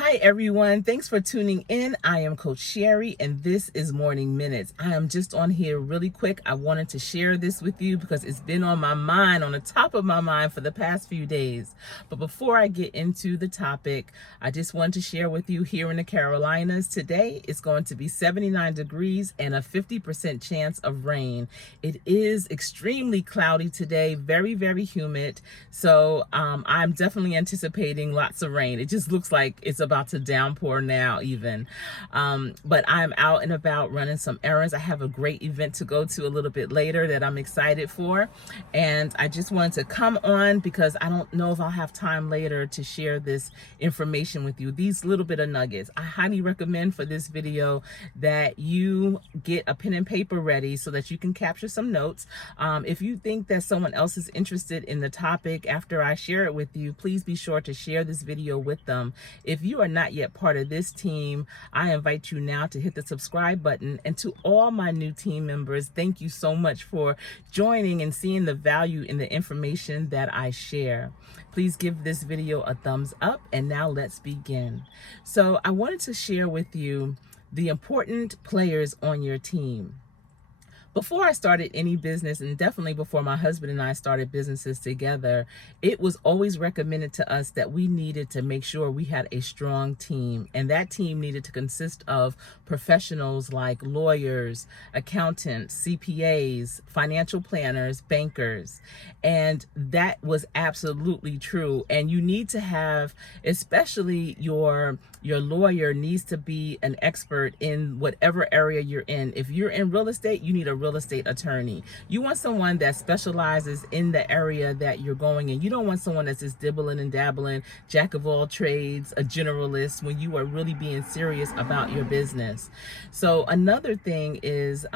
Hi everyone, thanks for tuning in. I am Coach Sherry and this is Morning Minutes. I am just on here really quick. I wanted to share this with you because it's been on my mind, on the top of my mind for the past few days. But before I get into the topic, I just wanted to share with you here in the Carolinas today, it's going to be 79 degrees and a 50% chance of rain. It is extremely cloudy today, very, very humid. So I'm definitely anticipating lots of rain. It just looks like it's about to downpour now even. But I'm out and about running some errands. I have a great event to go to a little bit later that I'm excited for. And I just wanted to come on because I don't know if I'll have time later to share this information with you. These little bit of nuggets. I highly recommend for this video that you get a pen and paper ready so that you can capture some notes. If you think that someone else is interested in the topic after I share it with you, please be sure to share this video with them. If you are not yet part of this team, I invite you now to hit the subscribe button. And to all my new team members, thank you so much for joining and seeing the value in the information that I share. Please give this video a thumbs up, and now let's begin. So I wanted to share with you the important players on your team. Before I started any business, and definitely before my husband and I started businesses together, it was always recommended to us that we needed to make sure we had a strong team. And that team needed to consist of professionals like lawyers, accountants, CPAs, financial planners, bankers. And that was absolutely true. And you need to have, especially your lawyer needs to be an expert in whatever area you're in. If you're in real estate, you need a real estate attorney. You want someone that specializes in the area that you're going in. You don't want someone that's just dibbling and dabbling, jack of all trades, a generalist, when you are really being serious about your business. So another thing is,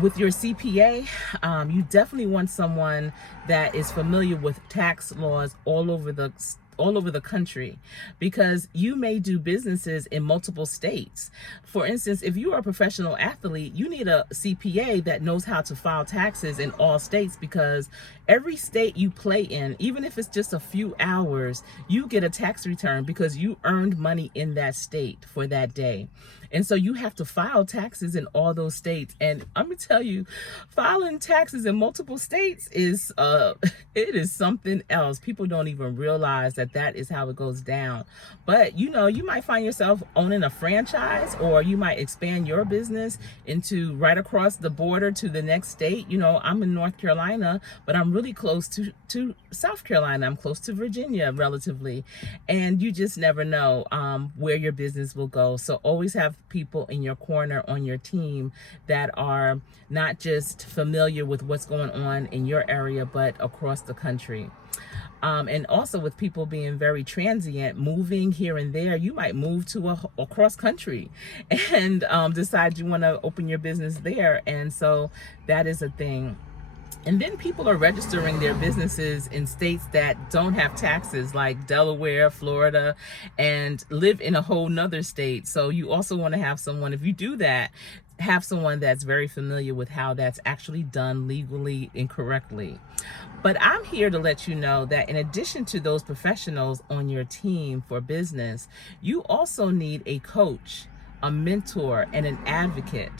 with your CPA, you definitely want someone that is familiar with tax laws all over the country, because you may do businesses in multiple states. For instance, if you are a professional athlete, you need a CPA that knows how to file taxes in all states, because every state you play in, even if it's just a few hours, you get a tax return because you earned money in that state for that day. And so you have to file taxes in all those states. And I'm gonna tell you, filing taxes in multiple states is it is something else. People don't even realize that is how it goes down. But you know, you might find yourself owning a franchise, or you might expand your business into right across the border to the next state. You know, I'm in North Carolina, but I'm really close to South Carolina. I'm close to Virginia relatively. And you just never know where your business will go. So always have people in your corner on your team that are not just familiar with what's going on in your area, but across the country. And also with people being very transient, moving here and there, you might move to a cross country and decide you want to open your business there. And so that is a thing. And then people are registering their businesses in states that don't have taxes, like Delaware, Florida, and live in a whole nother state. So you also want to have someone, if you do that, have someone that's very familiar with how that's actually done legally and correctly. But I'm here to let you know that in addition to those professionals on your team for business, you also need a coach, a mentor, and an advocate.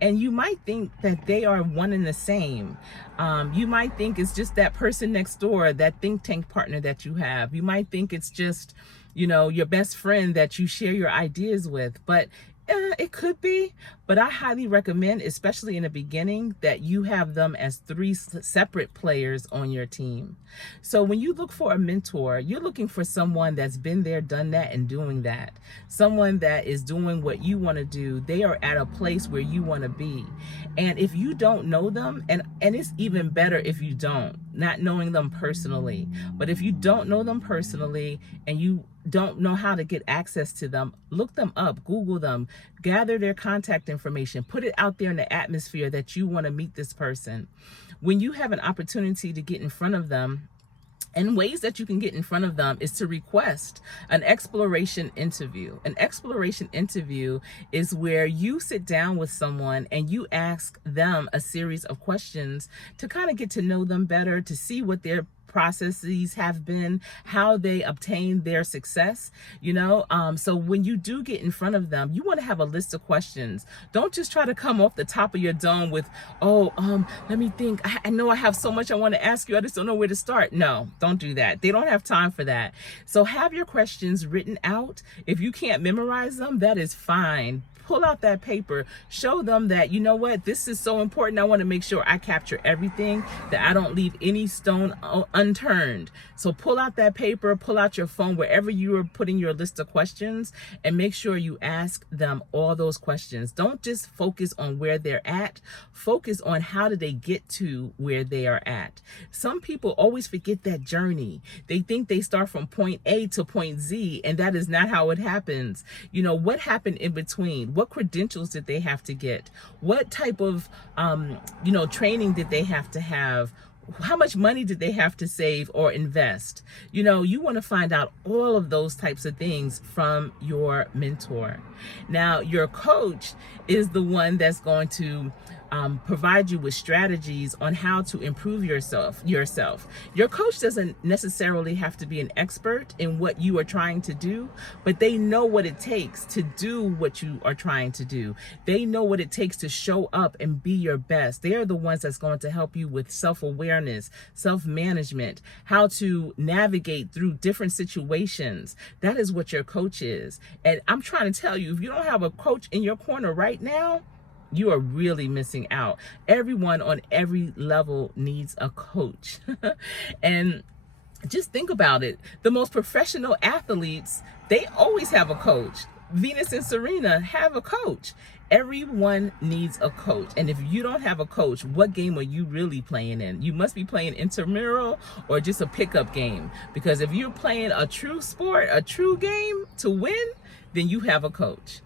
And you might think that they are one and the same. You might think it's just that person next door, that think tank partner that you have. You might think it's just, you know, your best friend that you share your ideas with. But it could be, but I highly recommend, especially in the beginning, that you have them as three separate players on your team. So when you look for a mentor, you're looking for someone that's been there, done that, and doing that. Someone that is doing what you want to do. They are at a place where you want to be. And if you don't know them, and it's even better if you don't, not knowing them personally, but if you don't know them personally and you don't know how to get access to them, look them up, Google them, gather their contact information, put it out there in the atmosphere that you want to meet this person. When you have an opportunity to get in front of them, and ways that you can get in front of them is to request an exploration interview. An exploration interview is where you sit down with someone and you ask them a series of questions to kind of get to know them better, to see what their processes have been, how they obtain their success, so when you do get in front of them, you want to have a list of questions. Don't just try to come off the top of your dome with, let me think. I know I have so much I want to ask you. I just don't know where to start. No, don't do that. They don't have time for that. So have your questions written out. If you can't memorize them, that is fine. Pull out that paper, show them that, you know what, this is so important. I want to make sure I capture everything, that I don't leave any stone unturned. So pull out that paper, pull out your phone, wherever you are putting your list of questions, and make sure you ask them all those questions. Don't just focus on where they're at. Focus on how did they get to where they are at. Some people always forget that journey. They think they start from point A to point Z, and that is not how it happens. What happened in between? What credentials did they have to get? What type of, training did they have to have? How much money did they have to save or invest? You want to find out all of those types of things from your mentor. Now, your coach is the one that's going to provide you with strategies on how to improve yourself. Your coach doesn't necessarily have to be an expert in what you are trying to do, but they know what it takes to do what you are trying to do. They know what it takes to show up and be your best. They are the ones that's going to help you with self-awareness, self-management, how to navigate through different situations. That is what your coach is. And I'm trying to tell you, if you don't have a coach in your corner right now, you are really missing out. Everyone on every level needs a coach. And just think about it. The most professional athletes, they always have a coach. Venus and Serena have a coach. Everyone needs a coach. And if you don't have a coach, what game are you really playing in? You must be playing intramural or just a pickup game. Because if you're playing a true sport, a true game to win, then you have a coach.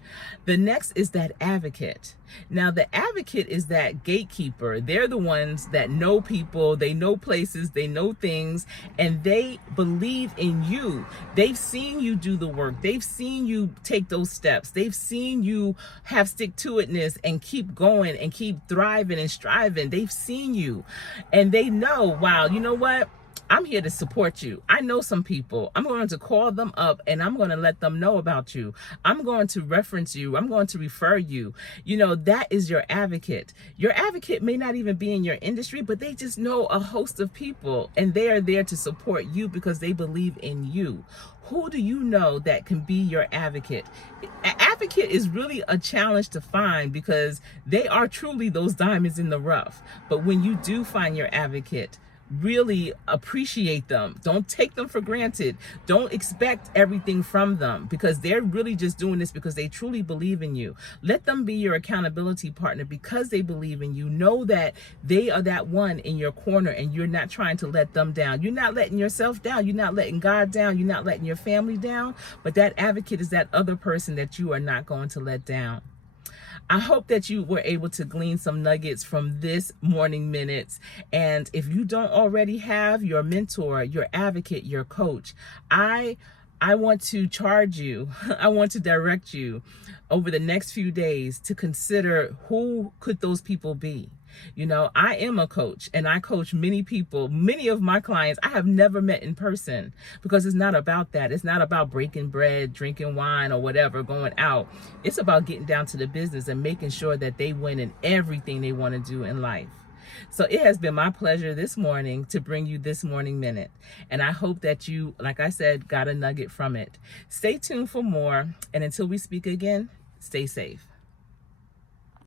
The next is that advocate. Now, the advocate is that gatekeeper. They're the ones that know people, they know places, they know things, and they believe in you. They've seen you do the work. They've seen you take those steps. They've seen you have stick-to-itness and keep going and keep thriving and striving. They've seen you, and they know, wow, you know what? I'm here to support you. I know some people. I'm going to call them up and I'm going to let them know about you. I'm going to reference you. I'm going to refer you. That is your advocate. Your advocate may not even be in your industry, but they just know a host of people and they are there to support you because they believe in you. Who do you know that can be your advocate? An advocate is really a challenge to find because they are truly those diamonds in the rough. But when you do find your advocate, really appreciate them. Don't take them for granted. Don't expect everything from them because they're really just doing this because they truly believe in you. Let them be your accountability partner because they believe in you. Know that they are that one in your corner and you're not trying to let them down. You're not letting yourself down. You're not letting God down. You're not letting your family down. But that advocate is that other person that you are not going to let down. I hope that you were able to glean some nuggets from this morning minutes. And if you don't already have your mentor, your advocate, your coach, I want to charge you, I want to direct you over the next few days to consider who could those people be. I am a coach and I coach many people. Many of my clients I have never met in person because it's not about that. It's not about breaking bread, drinking wine or whatever, going out. It's about getting down to the business and making sure that they win in everything they want to do in life. So it has been my pleasure this morning to bring you this morning minute. And I hope that you, like I said, got a nugget from it. Stay tuned for more. And until we speak again, stay safe.